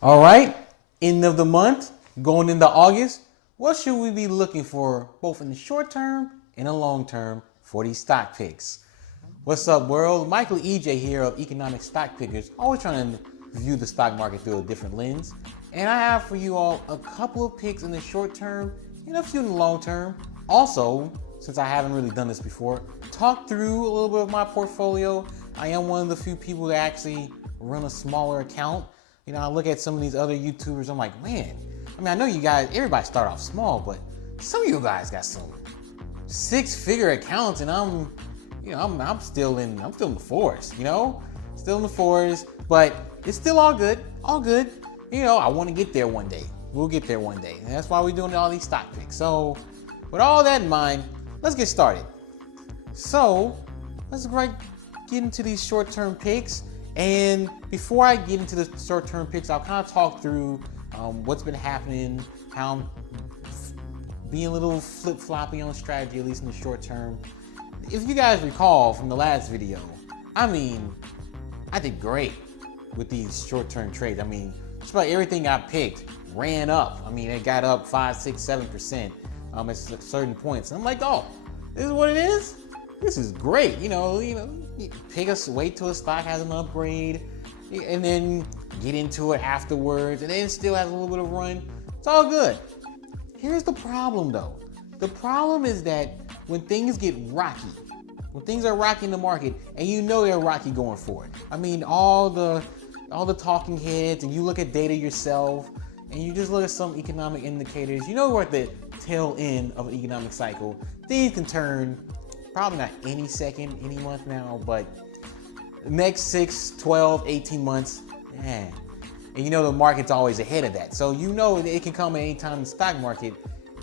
All right, end of the month, going into August. What should we be looking for both in the short term and the long term for these stock picks? What's up, world? Michael EJ here of Economic Stock Pickers, always trying to view the stock market through a different lens. And I have for you all a couple of picks in the short term and a few in the long term. Also, since I haven't really done this before, talk through a little bit of my portfolio. I am one of the few people that actually run a smaller account. You know, I look at some of these other YouTubers, I'm like, man, I mean, I know you guys, everybody start off small, but some of you guys got some six-figure accounts, and I'm still in the forest, still in the forest, but it's still all good. I want to get there one day. We'll get there one day, and that's why we're doing all these stock picks. So, with all that in mind, let's get started. So, let's get into these short-term picks. And before I get into the short-term picks, I'll kind of talk through what's been happening, how I'm being a little flip-floppy on strategy, at least in the short term. If you guys recall from the last video, I did great with these short-term trades. Just about everything I picked ran up. It got up 5, 6, 7% at certain points. And I'm like, oh, this is what it is? This is great. Wait till a stock has an upgrade and then get into it afterwards, and then it still has a little bit of run. It's all good. Here's the problem though. The problem is that when things get rocky, when things are rocky in the market, and they're rocky going forward. All the talking heads, and you look at data yourself, and you just look at some economic indicators, we're at the tail end of an economic cycle. Things can turn probably not any second, any month now, but next 6, 12, 18 months, man. And the market's always ahead of that. So that it can come at any time in the stock market.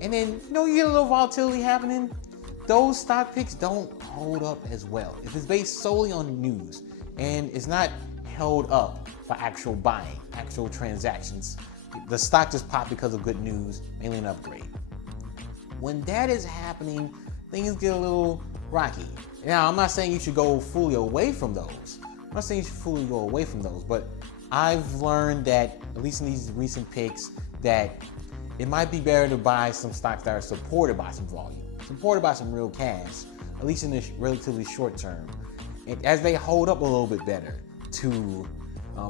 And then, you get a little volatility happening. Those stock picks don't hold up as well. If it's based solely on news and it's not held up by actual buying, actual transactions, the stock just popped because of good news, mainly an upgrade. When that is happening, things get a little rocky. Now, I'm not saying you should go fully away from those. But I've learned that, at least in these recent picks, that it might be better to buy some stocks that are supported by some volume, supported by some real cash, at least in the relatively short term, as they hold up a little bit better to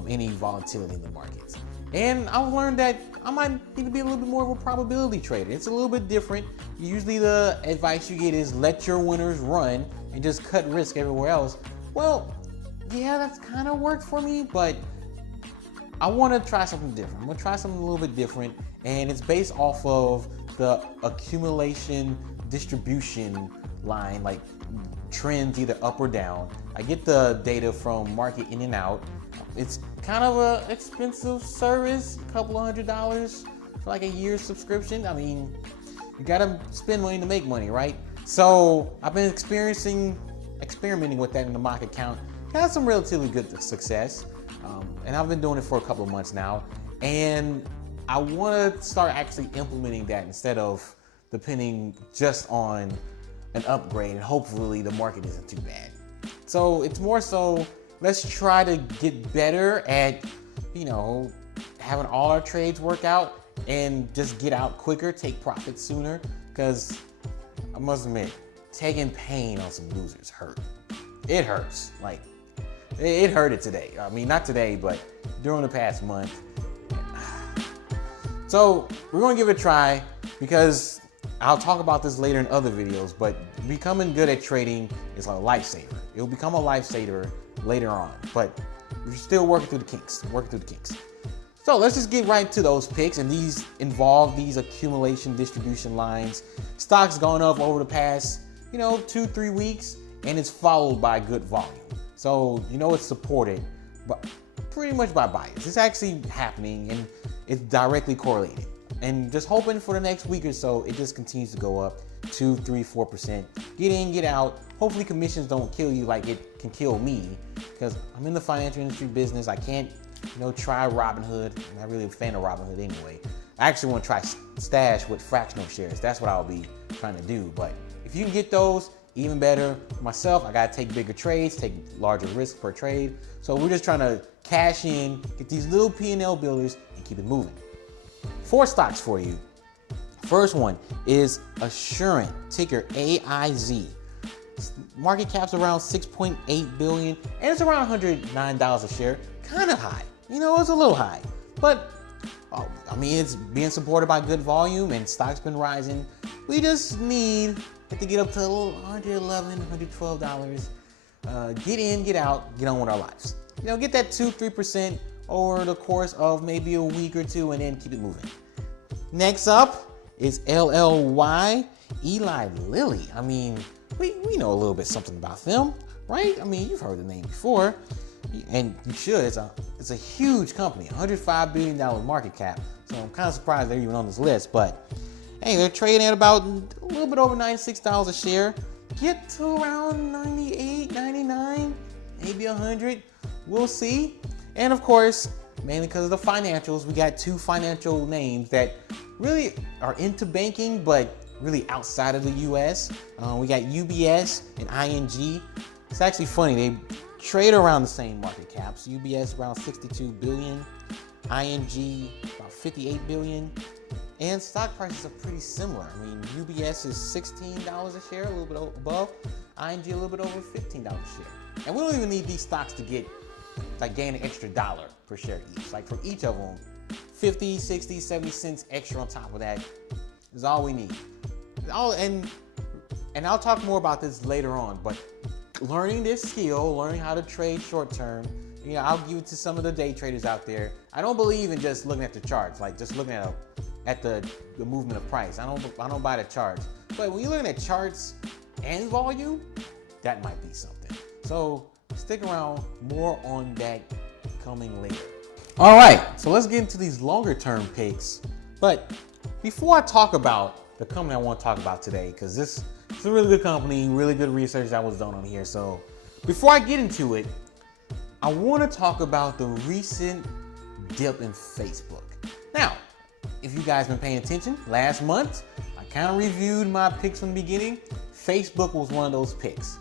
any volatility in the markets. And I've learned that I might need to be a little bit more of a probability trader. It's a little bit different. Usually the advice you get is let your winners run and just cut risk everywhere else. Well, yeah, that's kind of worked for me, but I want to try something different. I'm going to try something a little bit different, and it's based off of the accumulation distribution line, like trends either up or down. I get the data from Market In and Out. It's kind of an expensive service, a couple of $100 for like a year's subscription. You gotta spend money to make money, right? So I've been experimenting with that in the mock account. Had some relatively good success, and I've been doing it for a couple of months now. And I want to start actually implementing that instead of depending just on an upgrade, and hopefully the market isn't too bad. So it's more so, let's try to get better at, having all our trades work out and just get out quicker, take profits sooner. Because I must admit, taking pain on some losers hurt. It hurts. It hurted today. Not today, but during the past month. So we're going to give it a try, because I'll talk about this later in other videos, but becoming good at trading is a lifesaver. It'll become a lifesaver later on, but we're still working through the kinks. So let's just get right to those picks, and these involve these accumulation distribution lines. Stock's gone up over the past, 2-3 weeks, and it's followed by good volume. So it's supported, but pretty much by bias. It's actually happening, and it's directly correlated. And just hoping for the next week or so, it just continues to go up 2, 3, 4%. Get in, get out. Hopefully commissions don't kill you like it can kill me, because I'm in the financial industry business. I can't, try Robinhood. I'm not really a fan of Robinhood anyway. I actually want to try Stash with fractional shares. That's what I'll be trying to do. But if you can get those, even better. For myself, I got to take bigger trades, take larger risk per trade. So we're just trying to cash in, get these little P&L builders, and keep it moving. 4 stocks for you. First one is Assurant, ticker AIZ. Market cap's around 6.8 billion, and it's around $109 a share. Kind of high, it's a little high, but I mean, it's being supported by good volume, and stock's been rising. We just need it to get up to $111, $112. Get in, get out, get on with our lives. Get that 2-3% over the course of maybe a week or two, and then keep it moving. Next up is LLY, Eli Lilly. I mean, we know a little bit something about them, right? I mean, you've heard the name before, and you should. It's a huge company, $105 billion market cap. So I'm kind of surprised they're even on this list. But hey, they're trading at about a little bit over $96 a share. Get to around 98, 99, maybe 100. We'll see. And of course, mainly because of the financials, we got 2 financial names that really are into banking, but really outside of the US. We got UBS and ING. It's actually funny, they trade around the same market caps. UBS around 62 billion, ING about 58 billion. And stock prices are pretty similar. I mean, UBS is $16 a share, a little bit above. ING a little bit over $15 a share. And we don't even need these stocks to gain an extra dollar per share each. Like for each of them, 50, 60, 70 cents extra on top of that is all we need. And I'll talk more about this later on, but learning this skill, learning how to trade short term, I'll give it to some of the day traders out there. I don't believe in just looking at the charts, like just looking at the movement of price. I don't buy the charts. But when you're looking at charts and volume, that might be something. So stick around, more on that coming later. All right, so let's get into these longer term picks. But before I talk about the company I want to talk about today, because this is a really good company, really good research that was done on here. So before I get into it, I want to talk about the recent dip in Facebook. Now, if you guys been paying attention, last month, I kind of reviewed my picks from the beginning. Facebook was one of those picks.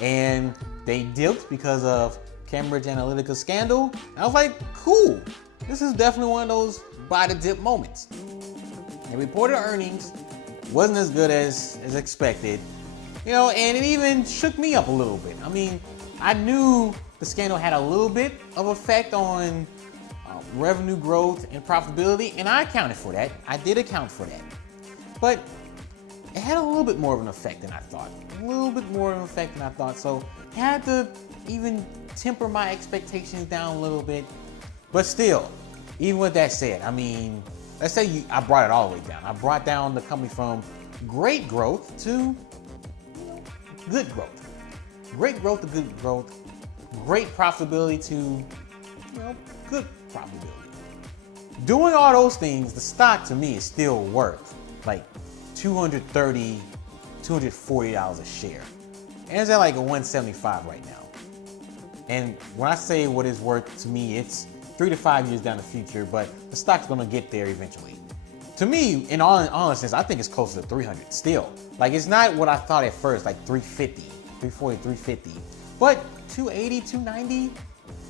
And they dipped because of Cambridge Analytica scandal. I was like, cool. This is definitely one of those buy the dip moments. They reported earnings, wasn't as good as expected, and it even shook me up a little bit. I mean, I knew the scandal had a little bit of effect on revenue growth and profitability, and I accounted for that. I did account for that. But it had a little bit more of an effect than I thought. So I had to even temper my expectations down a little bit. But still, even with that said, I mean, let's say I brought it all the way down. I brought down the company from great growth to good growth. Great growth to good growth. Great profitability to good profitability. Doing all those things, the stock to me is still worth like $230, $240 a share. And it's at like a 175 right now. And when I say what it's worth to me, it's 3 to 5 years down the future, but the stock's gonna get there eventually. To me, in all honesty, I think it's closer to 300 still. Like, it's not what I thought at first, like 350, 340, 350. But 280, 290,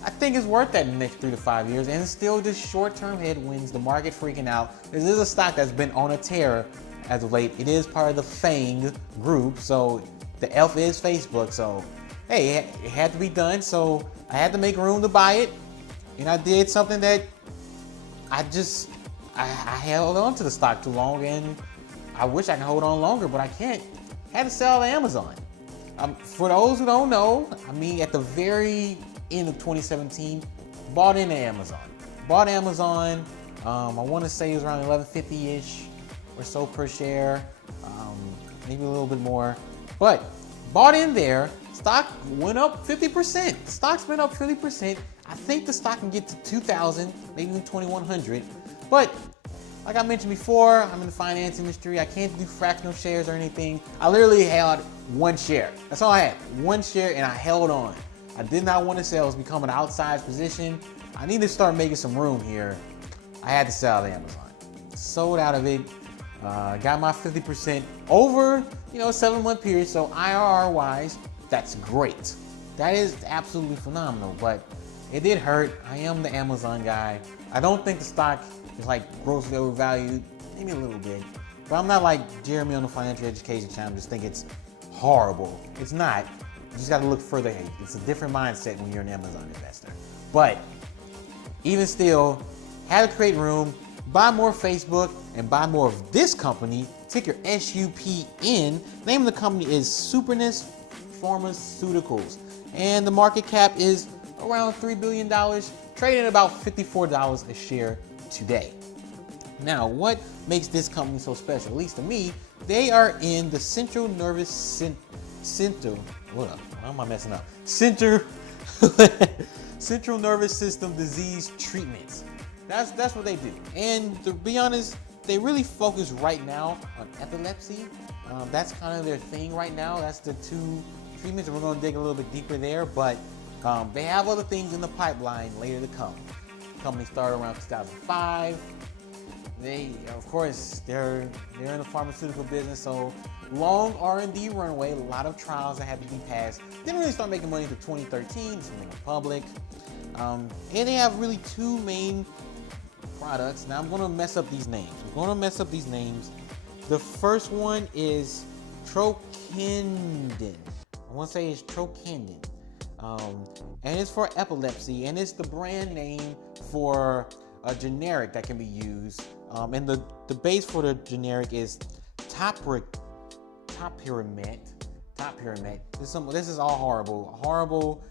I think it's worth that in the next 3 to 5 years. And it's still just short-term headwinds, the market freaking out. This is a stock that's been on a tear as of late. It is part of the FANG group, so the F is Facebook. So, hey, it had to be done. So I had to make room to buy it. And I did something that I held on to the stock too long, and I wish I could hold on longer, but I can't. I had to sell to Amazon. For those who don't know, I mean, at the very end of 2017, bought into Amazon. Bought Amazon, I want to say it was around $11.50-ish or so per share, maybe a little bit more. But bought in there, stock went up 50%. Stock's been up 50%. I think the stock can get to 2,000, maybe even 2,100. But like I mentioned before, I'm in the finance industry. I can't do fractional shares or anything. I literally held one share. That's all I had, one share, and I held on. I did not want to sell. It's become an outsized position. I need to start making some room here. I had to sell to Amazon. Sold out of it. Got my 50% over, a 7-month period. So IRR wise, that's great. That is absolutely phenomenal. But it did hurt. I am the Amazon guy. I don't think the stock is like grossly overvalued, maybe a little bit. But I'm not like Jeremy on the Financial Education Channel, just think it's horrible. It's not. You just gotta look further ahead. It's a different mindset when you're an Amazon investor. But even still, had to create room, buy more Facebook, and buy more of this company, ticker SUPN. Name of the company is Sleeplessness Pharmaceuticals. And the market cap is around $3 billion, trading at about $54 a share today. Now, what makes this company so special? At least to me, they are in the central nervous central nervous system disease treatments. That's what they do. And to be honest, they really focus right now on epilepsy. That's kind of their thing right now. That's the two treatments, and we're going to dig a little bit deeper there. But they have other things in the pipeline later to come. The company started around 2005. Of course, they're in the pharmaceutical business, so long R&D runway, a lot of trials that had to be passed. Didn't really start making money until 2013, just went public. And they have really two main products. Now I'm going to mess up these names. The first one is Trocandin. I want to say it's Trocandin. And it's for epilepsy, and it's the brand name for a generic that can be used. And the base for the generic is Topiramate. This is all horrible.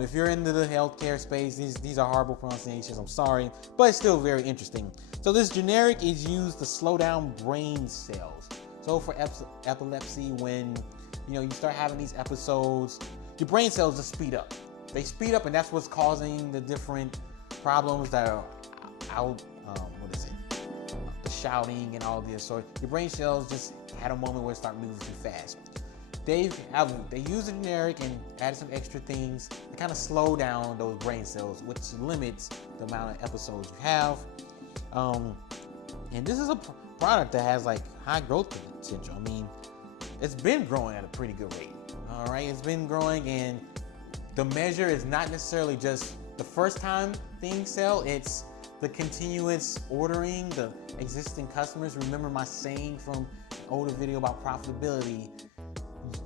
If you're into the healthcare space, these are horrible pronunciations. I'm sorry, but it's still very interesting. So this generic is used to slow down brain cells. So for epilepsy, when you start having these episodes, your brain cells just speed up. They speed up, and that's what's causing the different problems that are out. The shouting and all this. So your brain cells just had a moment where it started moving too fast. They use the generic and added some extra things to kind of slow down those brain cells, which limits the amount of episodes you have. And this is a product that has like high growth potential. I mean, it's been growing at a pretty good rate. All right, it's been growing, and the measure is not necessarily just the first time things sell. It's the continuous ordering, the existing customers. Remember my saying from an older video about profitability.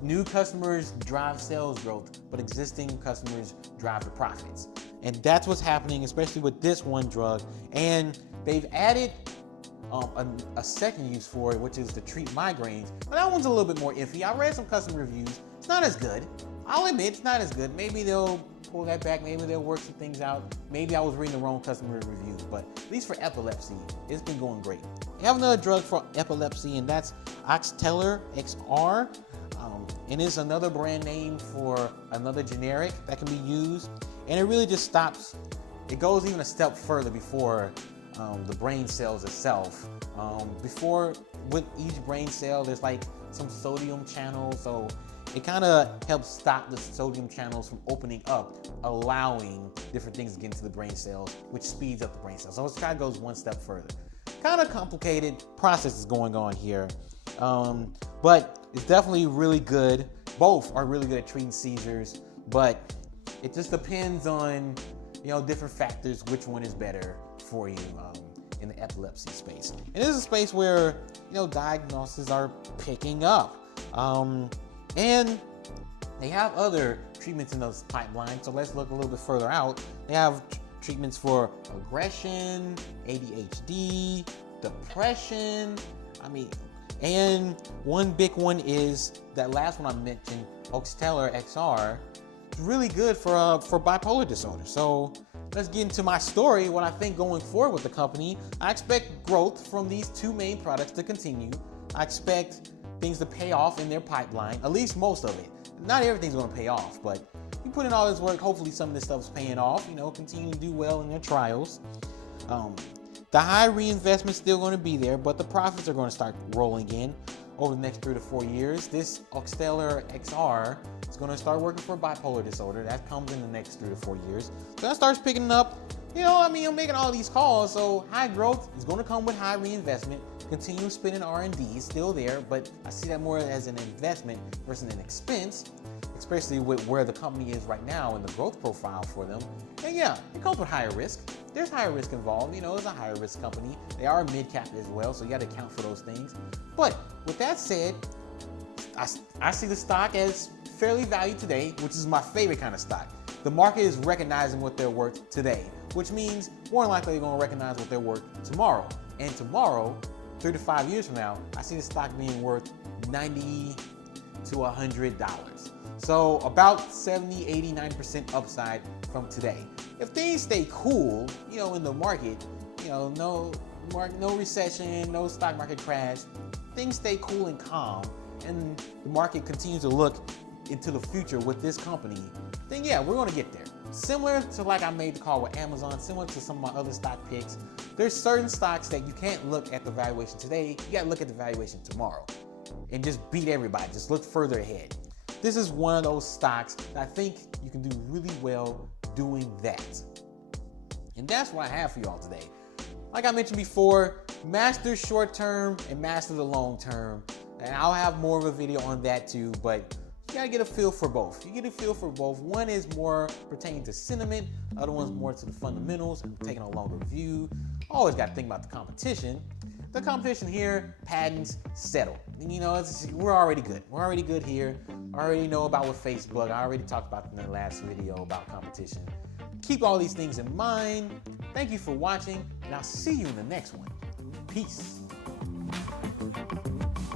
New customers drive sales growth, but existing customers drive the profits. And that's what's happening, especially with this one drug. And they've added a second use for it, which is to treat migraines. But that one's a little bit more iffy. I read some customer reviews. It's not as good. I'll admit it's not as good. Maybe they'll pull that back. Maybe they'll work some things out. Maybe I was reading the wrong customer reviews. But at least for epilepsy, it's been going great. We have another drug for epilepsy, and that's Oxtellar XR. And it's another brand name for another generic that can be used. And it really just stops. It goes even a step further before the brain cells itself. Before, with each brain cell, there's like some sodium channels. So it kind of helps stop the sodium channels from opening up, allowing different things to get into the brain cells, which speeds up the brain cells. So it kind of goes one step further. Kind of complicated process is going on here. But it's definitely really good. Both are really good at treating seizures, but it just depends on, different factors, which one is better for you in the epilepsy space. And this is a space where, diagnoses are picking up. And they have other treatments in those pipelines. So let's look a little bit further out. They have treatments for aggression, ADHD, depression. And one big one is that last one I mentioned, Oxtellar XR. It's really good for bipolar disorder. So let's get into my story. What I think going forward with the company, I expect growth from these two main products to continue. I expect things to pay off in their pipeline, at least most of it. Not everything's going to pay off, but you put in all this work, hopefully some of this stuff's paying off, continue to do well in their trials. The high reinvestment is still going to be there, but the profits are going to start rolling in over the next 3 to 4 years. This Oxtellar XR is going to start working for bipolar disorder. That comes in the next 3 to 4 years. So that starts picking up. I'm making all these calls, so high growth is going to come with high reinvestment. Continuous spending R&D is still there, but I see that more as an investment versus an expense. especially with where the company is right now and the growth profile for them. And yeah, it comes with higher risk. There's higher risk involved. You know, it's a higher risk company. They are mid-cap as well, so you got to account for those things. But with that said, I see the stock as fairly valued today, which is my favorite kind of stock. The market is recognizing what they're worth today, which means more than likely they're going to recognize what they're worth tomorrow. And tomorrow, 3 to 5 years from now, I see the stock being worth $90 to $100. So about 70, 80, 90% upside from today. If things stay cool, you know, in the market, you know, no recession, no stock market crash, things stay cool and calm, and the market continues to look into the future with this company, then yeah, we're gonna get there. Similar to like I made the call with Amazon, similar to some of my other stock picks, there's certain stocks that you can't look at the valuation today, you gotta look at the valuation tomorrow and just beat everybody, just look further ahead. This is one of those stocks that I think you can do really well doing that. And that's what I have for y'all today. Like I mentioned before, master short term and master the long term. And I'll have more of a video on that too, but you gotta get a feel for both. You get a feel for both. One is more pertaining to sentiment, the other one's more to the fundamentals, taking a longer view. Always gotta think about the competition. The competition here, patents, settle. And you know, we're already good. We're already good here. I already know about with Facebook. I already talked about in the last video about competition. Keep all these things in mind. Thank you for watching, and I'll see you in the next one. Peace.